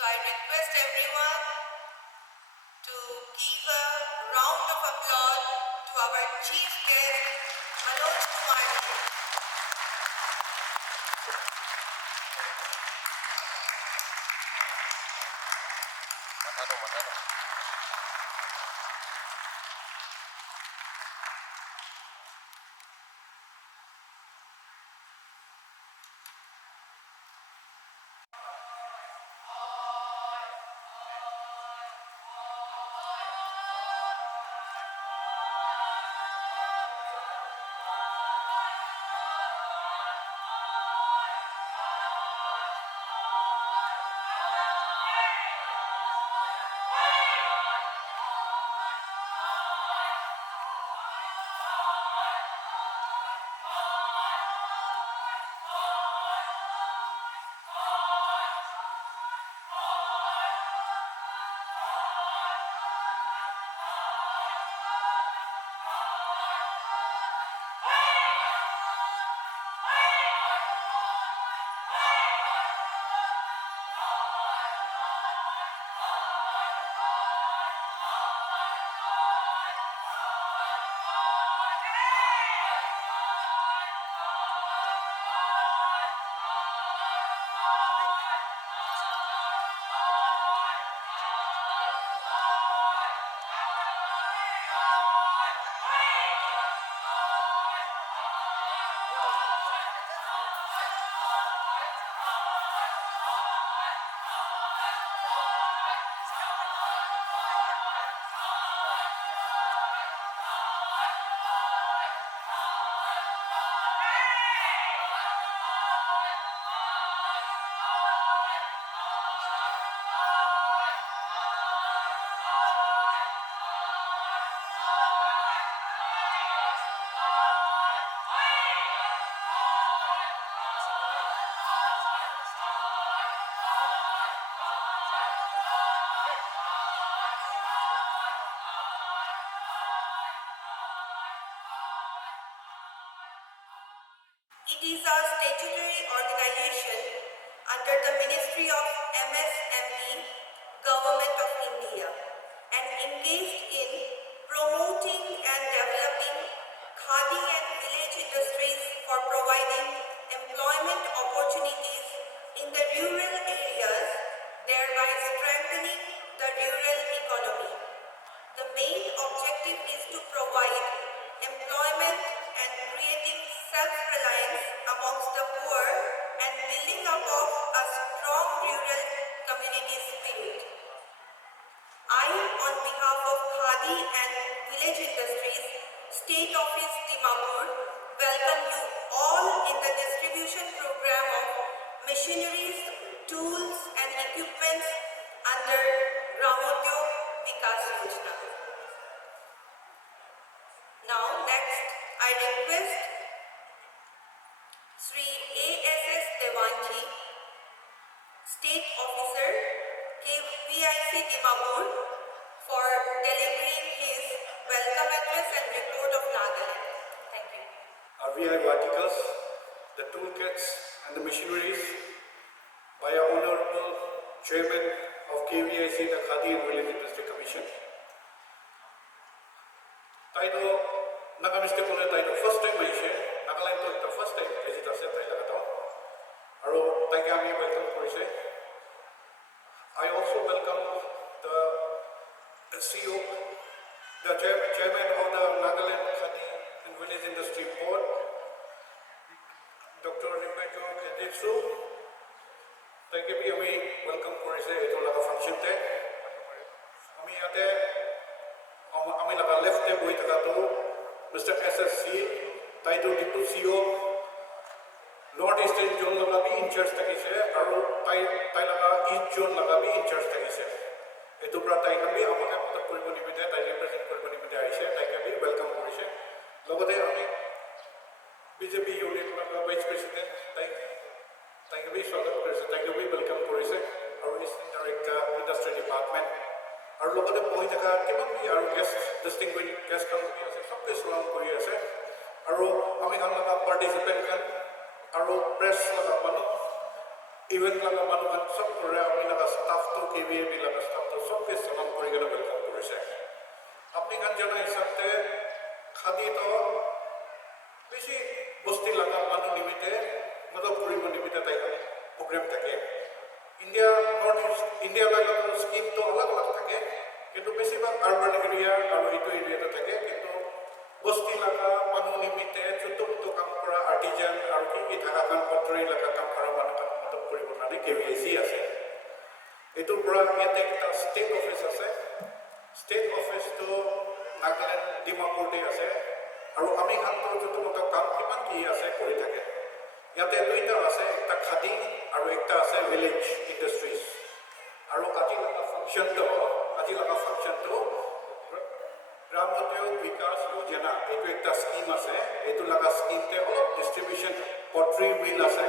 So I request everyone to give a round of applause to our chief guest, Manoj Kumar ji. It is a statutory organization under the Ministry of MSME, Government of India, and engaged in promoting and developing khadi and village industries for providing employment opportunities in the rural areas, thereby strengthening the rural economy. The main objective is to provide employment and creating self-reliance amongst the poor and building up of a strong rural community spirit. I, on behalf of Khadi and Village Industries, State Office Dimapur, welcome you all in the distribution program of machineries, tools and equipments under Gramodyog Vikas Yojana. Now next, I request Sri A.S.S. Devanji, State Officer, KVIC Dimapur, for delivering his welcome address and report of Nagaland. Thank you. Our VI articles, the toolkits and the machineries by our Honorable Chairman of KVIC, the Khadi and Village Industry Commission. Taito nakamiste kole taito first time aise Nagaland to the first time visit ase tai lagata aro taike ami welcome korise. I also welcome the CEO, the chairman of the Nagaland Khadi and Village Industry Board, Dr. Ripejo Kedetsu. Taike bi ami welcome korise eto laga function te ami ate আমি লাগা লেফটে বই থাকা তো mister SSC তাইতো ডিপু CO north eastern zone লাগা B in charge থাকিছে আৰু তাই লাগা ইস্ট জোন লাগা বি ইনচার্জ থাকিছে এটো পৰা তাই আমি আমাকে মদত কৰিব নিবিতে তাই ৰিপ্ৰেজেন্ট কৰিব নিবিতে আইছে তাইকে বি ওয়েলকাম কৰিছে লগতে আমি বিজেপি ইউনিট লাগা ভাইস প্ৰেসিডেন্ট তাইকে বি স্বাগত কৰিছে তাইকে বি ওয়েলকাম কৰিছে আৰু এছিষ্টেণ্ট ডাইৰেক্টৰ ইণ্ডাষ্ট্ৰি ডিপাৰ্টমেণ্ট আৰু লগতে বহি থকা কিমান বি আৰু গেষ্ট ডিষ্টিংগুইছ গেষ্ট কাম কৰি আছে সবকে সলাম কৰি আছে আৰু আমি খান লগা পাৰ্টিচিপেণ্ট খান আৰু প্ৰেছ লগা মানুহ इवेंट लगा मानुखान सब करे आमी लगा स्टाफ तो KVAB लगा स्टाफ तो सबके सलाम करी गना वेलकम करिसे अपनी खान जना हिसाब ते खादी तो बेसी बस्ती लगा मानु निमित्ते मतलब परिमा निमित्ते ताई प्रोग्राम থাকে इंडिया नॉर्थ ईस्ट इंडिया लगा तो स्कीम तो अलग अलग থাকে কিন্তু বেশিরভাগ আরবান এরিয়া আর এইটো এরিয়াতে থাকে কিন্তু বস্তি লাগা মানুহ নিমিত্তে ছোট ছোট কাম কৰা আৰ্টিজান আৰু কি থাকা কাম পত্ৰই লাগা কাম কৰা মানুহ মদত কৰিব কাৰণে KVAC আছে এইটোৰ পৰা ইয়াতে এটা ষ্টেট অফিচ আছে ষ্টেট অফিচটো নাগালেণ্ড ডিমাপুৰতে আছে আৰু আমি খানটো ছোট ছোট কাম কিমান কি আছে কৰি থাকে ইয়াতে দুইটা আছে একটা খাদি আৰু একটা আছে ভিলেজ ইন্ডাস্ট্রিজ আৰু আজি লগা ফাংশনটো গ্রামোদ্যোগ বিকাশ যোজনা এইটো একটা স্কিম আছে এইটো লগা স্কিমতে অলপ ডিস্ট্রিবিউশন পট্রি মিল আছে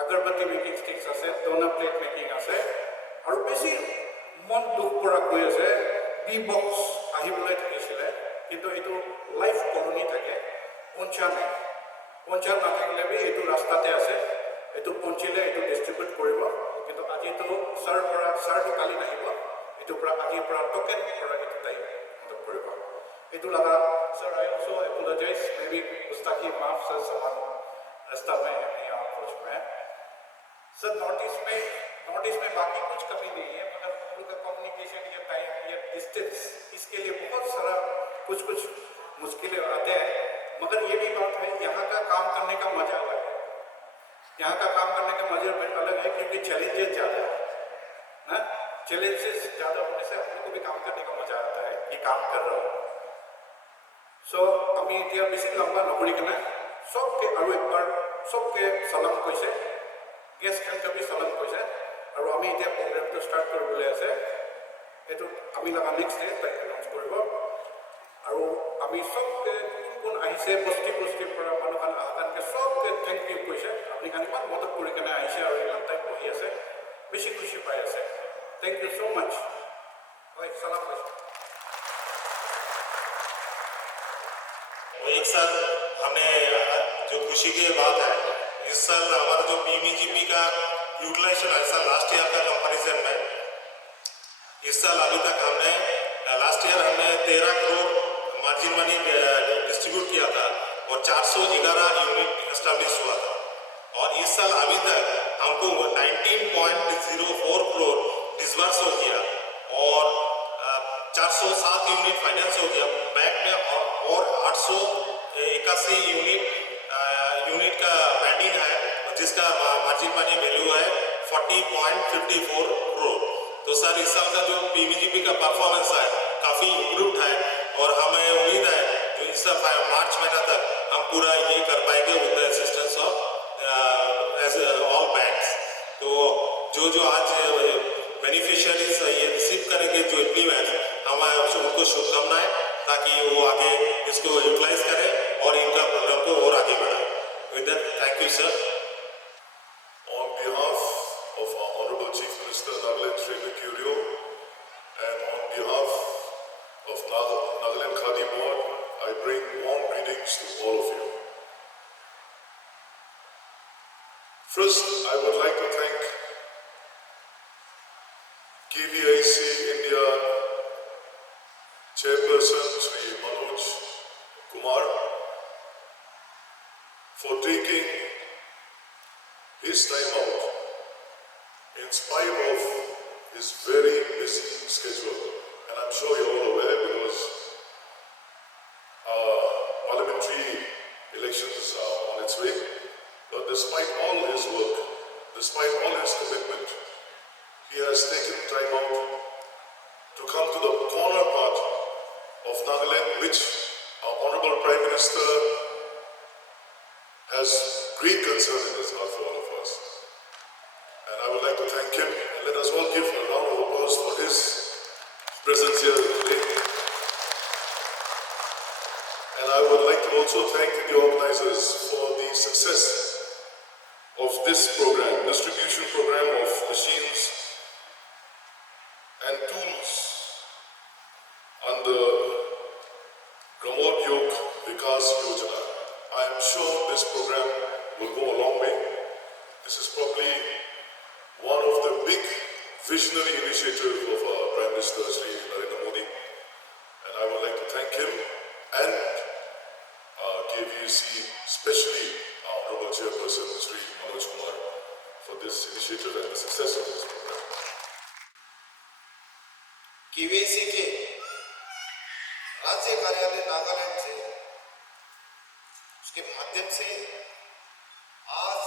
আগরবাতি মেকিং স্টিক্স আছে ডোনা প্লেট মেকিং আছে আৰু বেছি মন দুখ পৰা কৈ আছে বি বক্স আহিবলৈ থাকিছিলে কিন্তু এইটো লাইফ কলোনি থাকে পঞ্চায়ত নাথাকিলে বি এইটো ৰাস্তাতে আছে এইটো পঞ্চিলে এইটো ডিস্ট্ৰিবিউট কৰিব কিন্তু আজিতো ছাৰটো কালি নাহিব এইটো পৰা আজিৰ পৰা টকেন পৰা এইটো তাই মদত কৰিব এইটো লগা sir I also apologize may be गुस्ताखी माफ सर सवाल रास्ता में यहाँ अप्रोच में सर नॉर्थ ईस्ट में बाकी कुछ कमी नहीं है मगर हम लोग का कम्युनिकेशन या टाइम या डिस्टेंस इसके लिए बहुत सारा कुछ मुश्किलें आते हैं मगर ये भी बात है यहाँ का काम करने का मजा अलग है यहाँ का काम करने का मजा अलग है क्योंकि चैलेंजेस ज़्यादा है ना चैलेंजेस ज़्यादा होने से हम लोग को भी काम करने का मजा आता है कि काम कर रहा हूँ सो আমি এতিয়া বেছি লম্বা নকৰি কিনে সবকে আৰু একবাৰ সবকে সালাম কৈছে গেষ্ট খানকে বি সালাম কৈছে আৰু আমি এতিয়া প্ৰগ্ৰামটো ষ্টাৰ্ট কৰিবলৈ আছে এইটো আমি লগা নেক্সট ডে তাই এনাউন্স কৰিব আৰু আমি সবকে কোন আহিছে বস্তিৰ পৰা মানুহখান আহাকানকে সবকে থেংক ইউ কৈছে আপুনি খান ইমান মদত কৰি কিনে আহিছে আৰু ইমান টাইম বহি আছে বেছি খুশি পাই আছে থেংক ইউ সো মাচ হয় সালাম কৈছে एक साल हमने जो खुशी की बात है इस साल हमारा जो PMGP का यूटिलाइजेशन है साल लास्ट ईयर का कंपैरिजन में इस साल अभी तक हमने लास्ट ईयर हमने 13 करोड़ मार्जिन मनी डिस्ट्रीब्यूट किया था और 411 यूनिट एस्टैब्लिश हुआ था और इस साल अभी तक हमको 19.04 करोड़ डिसबर्स हो गया और 407 यूनिट फाइनेंस हो गया बैंक में और 881 यूनिट का पेंडिंग है जिसका मार्जिन मनी वैल्यू है 40.54 करोड़ तो सर इस साल का जो PMGP का परफॉर्मेंस है काफ़ी इम्प्रूव्ड है और हमें उम्मीद है जो इस मार्च महीना तक हम पूरा ये कर पाएंगे with the assistance of as all banks तो जो आज बेनिफिशियरीज ये रिसीव करेंगे जो इम्प्लीमेंट हम उनको शुभकामनाएं ताकि वो आगे इसको यूटिलाइज करें और इनका प्रोग्राम को और आगे बढ़ाएं with that thank you sir On behalf of our Honorable Chief Minister Nagaland Shri Curio and on behalf of Nagaland Khadi Board, I bring warm greetings to all of you. First, I would like to thank KVAC India Chairperson Shri Manoj Kumar for taking his time out in spite of his very busy schedule. And I'm sure you're all aware because parliamentary elections are on its way. But despite all his work, despite all his commitment, he has taken time out to come to the corner part of Nagaland, which our Honorable Prime Minister has great concern in his heart for all of us. And I would like to thank him and let us all give a round of applause for his presence here today. And I would like to also thank the organizers for the success of this program, distribution program of machines and tools under Gramodyog Vikas Yojana. I am sure this program will go a long way. This is probably one of the big visionary initiatives of our Prime Minister Shri Narendra Modi, and I would like to thank him and KVC, especially our Honorable Chairperson Shri Manoj Kumar, for this initiative and the success of this program. KVC के राज्य कार्यालय नागालैंड से उसके माध्यम से आज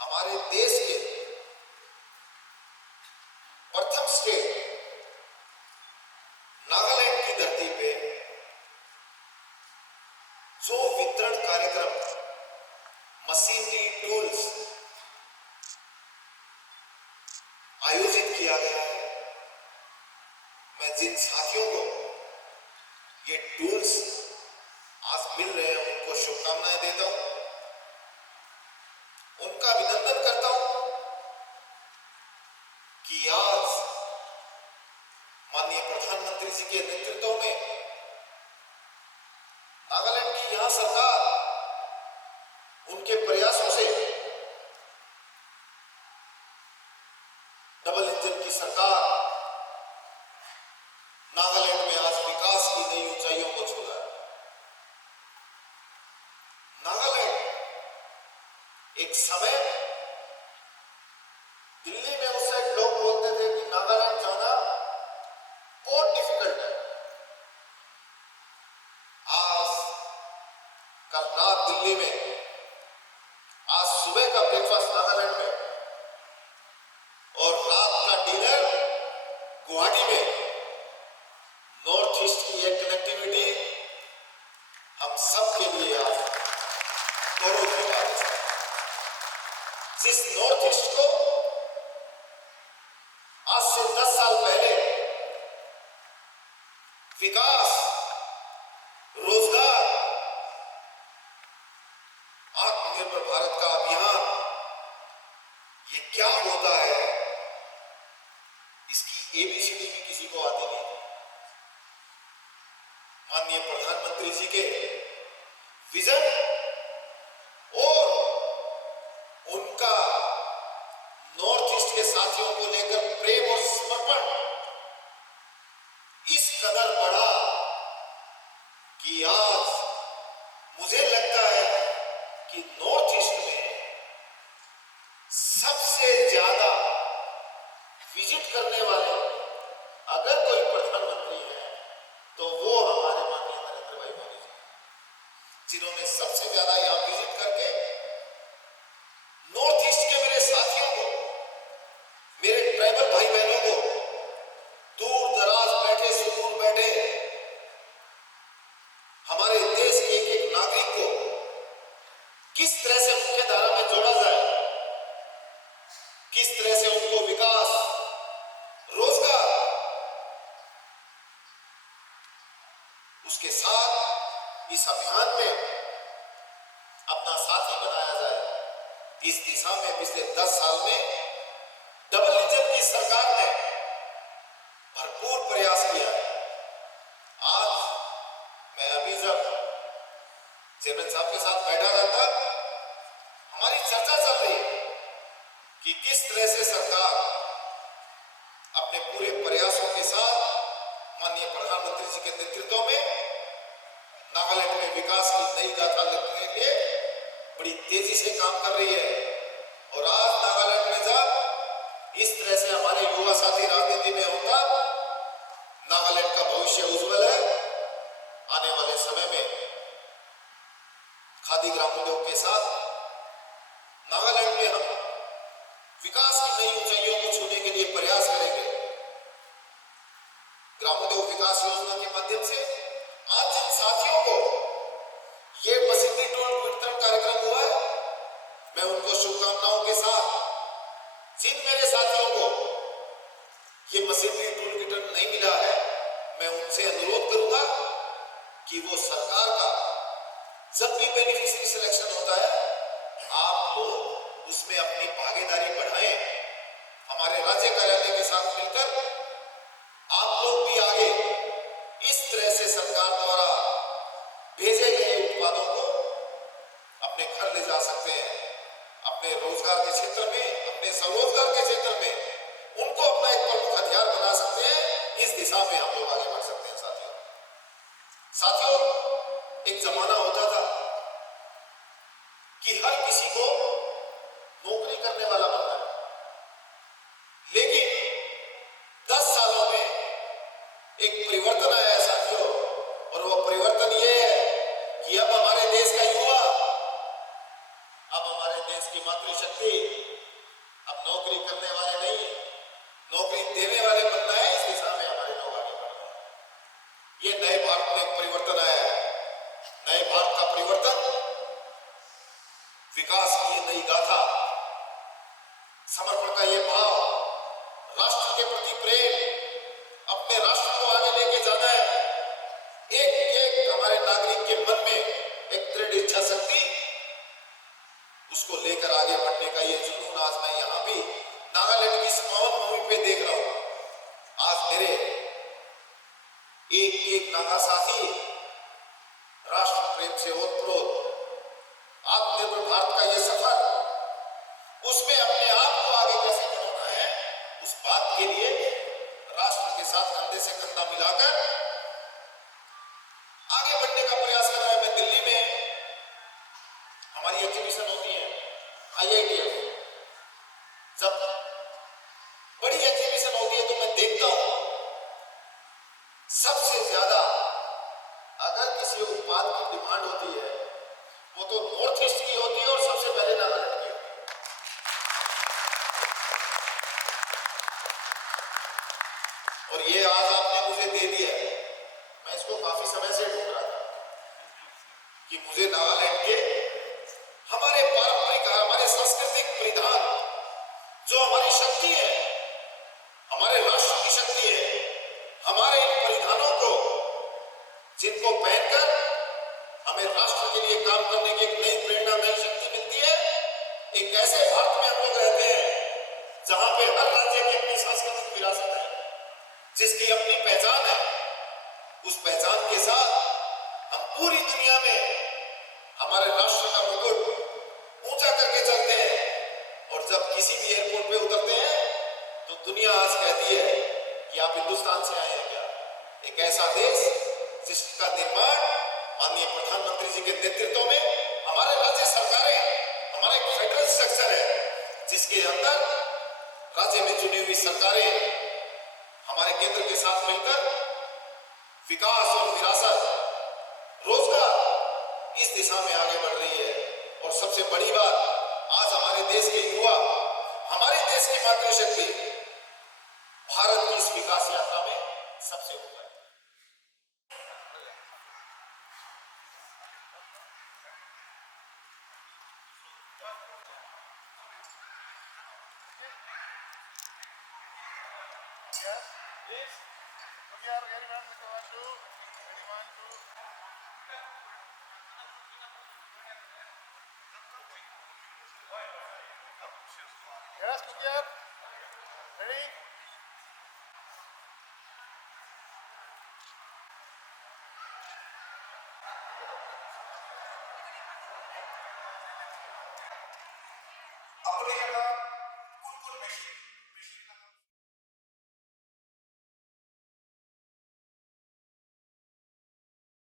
हमारे देश के प्रथम स्टेट नागालैंड की धरती पे जो वितरण कार्यक्रम मशीनरी टूल्स आयोजित किया गया है, मैं जिन साथियों को ये टूल्स आज मिल रहे हैं उनको शुभकामनाएं देता हूं, उनका अभिनंदन करता हूं कि आज माननीय प्रधानमंत्री जी के नेतृत्व में नागालैंड की यहां सरकार उनके प्रयासों से डबल इंजन की सरकार नागालैंड में आज विकास की नई ऊंचाइयों को छू रहा है। नागालैंड एक समय दिल्ली में उस साइड लोग बोलते थे कि नागालैंड जाना बहुत डिफिकल्ट है। आज कल रात दिल्ली में, आज सुबह का ब्रेकफास्ट नागालैंड में और रात का डिनर गुवाहाटी में, नॉर्थ ईस्ट की एक कनेक्टिविटी हम सब के लिए आज गौरव की बात है। जिस नॉर्थ ईस्ट को आज से 10 साल पहले विकास, रोजगार, आत्मनिर्भर भारत का अभियान, ये क्या होता है इसकी एबीसीडी भी किसी को आती नहीं। माननीय प्रधानमंत्री जी के विजन और उनका नॉर्थ ईस्ट के साथियों को लेकर प्रेम और समर्पण इस कदर बढ़ा कि आज मुझे लगता है कि नॉर्थ ईस्ट में सबसे ज्यादा विजिट करने वाले अगर कोई प्रधानमंत्री है तो वो हमारे माननीय नरेंद्र भाई मोदी जी, जिन्होंने सबसे ज्यादा यहां विजिट करके नॉर्थ ईस्ट के मेरे साथियों को, मेरे ट्राइबल भाई बहनों को, दूर दराज बैठे सुदूर बैठे हमारे देश के एक एक नागरिक को किस तरह से मुख्य धारा में जोड़ा जाए, किस तरह से उनको विकास, रोजगार, उसके साथ इस अभियान में अपना साथी बनाया जाए, इस दिशा में पिछले 10 साल में डबल इंजन की सरकार ने भरपूर प्रयास किया है। आज मैं अभी जब चेयरमैन साहब के साथ बैठा रहता, हमारी चर्चा चल रही है कि किस तरह से सरकार अपने पूरे प्रयासों के साथ माननीय प्रधानमंत्री जी के नेतृत्व में नागालैंड में विकास की नई गाथा लिखने के लिए बड़ी तेजी से काम कर रही है। और आज नागालैंड में जब इस तरह से हमारे युवा साथी राजनीति में होता, नागालैंड का भविष्य उज्जवल है। आने वाले समय में खादी ग्रामोद्योग के साथ नागालैंड में हम विकास की नई ऊंचाइयों को छूने के लिए प्रयास करेंगे। ग्रामोद्योग विकास योजना के माध्यम से आज जिन साथियों को ये मशीनरी टूल वितरण कार्यक्रम हुआ है, मैं उनको शुभकामनाओं के साथ, जिन मेरे साथियों को ये मशीनरी टूल वितरण नहीं मिला है, मैं उनसे अनुरोध करूंगा कि वो सरकार का जब भी बेनिफिशियरी सिलेक्शन होता है, आप लोग उसमें अपनी भागीदारी बढ़ाएं। हमारे राज्य कार्यालय के साथ मिलकर आप लोग भी आगे इस तरह से सरकार द्वारा भेजे गए उत्पादों को अपने घर ले जा सकते हैं, अपने अपने रोजगार के क्षेत्र में, अपने स्वरोजगार के क्षेत्र में उनको अपना एक प्रमुख हथियार बना सकते हैं। इस दिशा में हम लोग आगे बढ़ सकते हैं साथियों। साथियों, एक जमाना होता था कि हर किसी को नौकरी करने वाला बनना है, लेकिन 10 सालों में एक परिवर्तन आया है साथियों, और वो परिवर्तन ये है कि अब हमारे देश का युवा, अब हमारे देश की मातृशक्ति अब नौकरी करने वाले नहीं, नौकरी देने वाले बनना है। इस दिशा में हमारे लोग आगे बढ़ रहे हैं। ये नए भारत में एक परिवर्तन आया है। नए भारत का परिवर्तन, विकास की ये नई गाथा, समर्पण का ये भाव, राष्ट्र के प्रति प्रेम, अपने राष्ट्र को आगे लेके जाना है। एक एक हमारे नागरिक के मन में एक दृढ़ इच्छा शक्ति, उसको लेकर आगे बढ़ने का ये जुनून आज मैं यहां भी नागालैंड की इस पावन भूमि पे देख रहा हूं। आज मेरे एक एक नागा साथी राष्ट्र प्रेम से ओतप्रोत आत्मनिर्भर भारत का ये सफर, उसमें अपने आप को आगे कैसे बढ़ाना है, उस बात के लिए राष्ट्र के साथ कंधे से कंधा मिलाकर आगे बढ़ने का प्रयास कर रहा है। मैं दिल्ली में, हमारी एग्जीबिशन होती है IITF, जब बड़ी एग्जीबिशन होती है तो मैं देखता हूं सबसे ज्यादा अगर किसी उत्पाद की डिमांड होती है वो तो नॉर्थ ईस्ट की होती है और सबसे पहले नागालैंड की होती है। और ये आज आपने मुझे दे दिया है। मैं इसको काफी समय से ढूंढ रहा था कि मुझे नागालैंड के हमारे पारंपरिक, हमारे सांस्कृतिक परिधान, जो हमारी शक्ति है, हमारे राष्ट्र की शक्ति है, हमारे इन परिधानों को, जिनको पहनकर हमें राष्ट्र के लिए काम करने की एक नई प्रेरणा, नई शक्ति मिलती है। एक ऐसे भारत में हम लोग रहते हैं जहां पे हर राज्य की अपनी सांस्कृतिक विरासत है, जिसकी अपनी पहचान है। उस पहचान के साथ हम पूरी दुनिया में हमारे राष्ट्र का मुकुट ऊंचा करके चलते हैं। और जब किसी भी एयरपोर्ट पे उतरते हैं तो दुनिया आज कहती है कि आप हिंदुस्तान से आए हैं क्या? एक ऐसा देश जिसका निर्माण माननीय प्रधानमंत्री जी के नेतृत्व में हमारे राज्य सरकारें, हमारा एक फेडरल स्ट्रक्चर है जिसके अंदर राज्य में चुनी हुई सरकारें हमारे केंद्र के साथ मिलकर विकास और विरासत, रोजगार, इस दिशा में आगे बढ़ रही है। और सबसे बड़ी बात, आज हमारे देश के युवा, हमारे देश की मातृशक्ति भारत की इस विकास यात्रा में सबसे ऊपर है। Yes, please. Put your very well. One, two. Ready, 1, 2. Yes, put your. Ready. अपने यहाँ कुन कुन मशीन